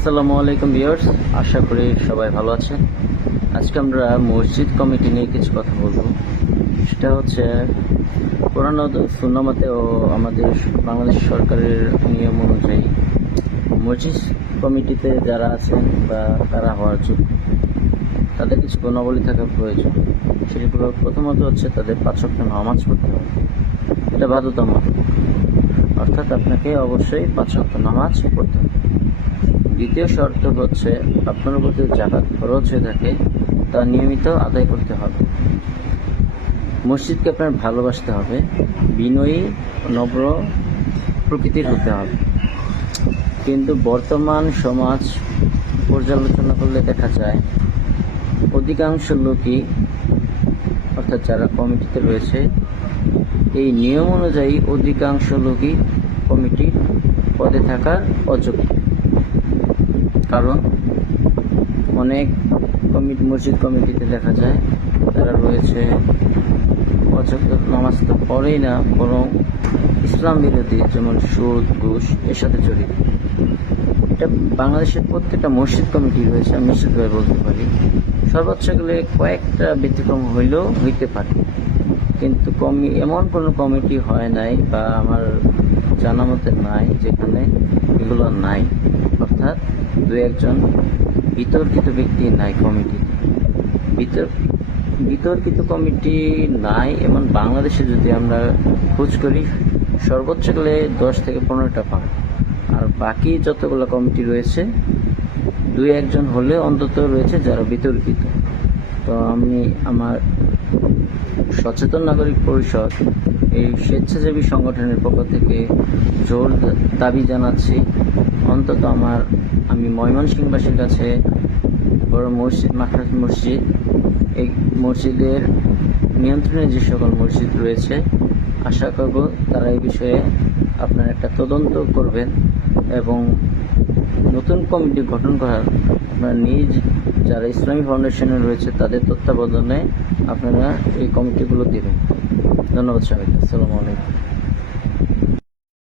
আসসালামু আলাইকুম ভিউয়ার্স, আশা করি সবাই ভালো আছেন। আজকে আমরা মসজিদ কমিটি নিয়ে কিছু কথা বলবো। সেটা হচ্ছে কোরআন ও সুন্নাহ মতে ও আমাদের বাংলাদেশ সরকারের নিয়ম অনুযায়ী মসজিদ কমিটিতে যারা আছেন বা তারা হওয়ার যোগ্য, তাদের কিছু গুণাবলী থাকা প্রয়োজন। সেগুলো প্রথমত হচ্ছে তাদের 5 ওয়াক্ত নামাজ পড়তে হবে, এটা বাধ্যতামূলক, অর্থাৎ আপনাকে অবশ্যই 5 ওয়াক্ত নামাজ পড়তে হবে। দ্বিতীয় শর্ত হচ্ছে আপনার উপর যে যাকাত খরচ হয়ে থাকে তা নিয়মিত আদায় করতে হবে। মসজিদকে আপনার ভালোবাসতে হবে, বিনয়ী নম্র প্রকৃতির হতে হবে। কিন্তু বর্তমান সমাজ পর্যালোচনা করলে দেখা যায় অধিকাংশ লোকই, অর্থাৎ যারা কমিটিতে রয়েছে, এই নিয়ম অনুযায়ী অধিকাংশ লোকই কমিটির পদে থাকার অযোগ্য। কারণ অনেক মসজিদ কমিটিতে দেখা যায় তারা রয়েছে অযোগ্য, নামাজ তো পড়েই না, বরং ইসলাম বিরোধী, যেমন সুদ ঘুষ এর সাথে জড়িত। এটা বাংলাদেশের প্রত্যেকটা মসজিদ কমিটি রয়েছে, আমি নিশ্চিতভাবে বলতে পারি। সর্বোচ্চ গেলে কয়েকটা ব্যতিক্রম হইলেও হইতে পারে, কিন্তু এমন কোনো কমিটি হয় নাই বা আমার জানা মতে নাই যেখানে এগুলো নাই, অর্থাৎ দু একজন বিতর্কিত ব্যক্তি নাই কমিটিতে। বিতর্কিত কমিটি নাই এমন বাংলাদেশে যদি আমরা খোঁজ করি, সর্বোচ্চ গেলে 10 থেকে 15টা পান। আর বাকি যতগুলো কমিটি রয়েছে, 2-1 হলে অন্তত রয়েছে যারা বিতর্কিত। তো আমি আমার সচেতন নাগরিক পরিষদ, এই স্বেচ্ছাসেবী সংগঠনের পক্ষ থেকে জোর দাবি জানাচ্ছি, অন্তত আমি ময়মনসিংহবাসীর কাছে বড় মসজিদ, মাকড়া মসজিদ, এই মসজিদের নিয়ন্ত্রণে যে সকল মসজিদ রয়েছে, আশা করব তারা এই বিষয়ে আপনারা একটা তদন্ত করবেন এবং নতুন কমিটি গঠন করার আপনারা যারা ইসলামী ফাউন্ডেশনে রয়েছে তাদের তত্ত্বাবধানে আপনারা এই কমিটিগুলো দেবেন। ধন্যবাদ সবাইকে। আসসালামু আলাইকুম।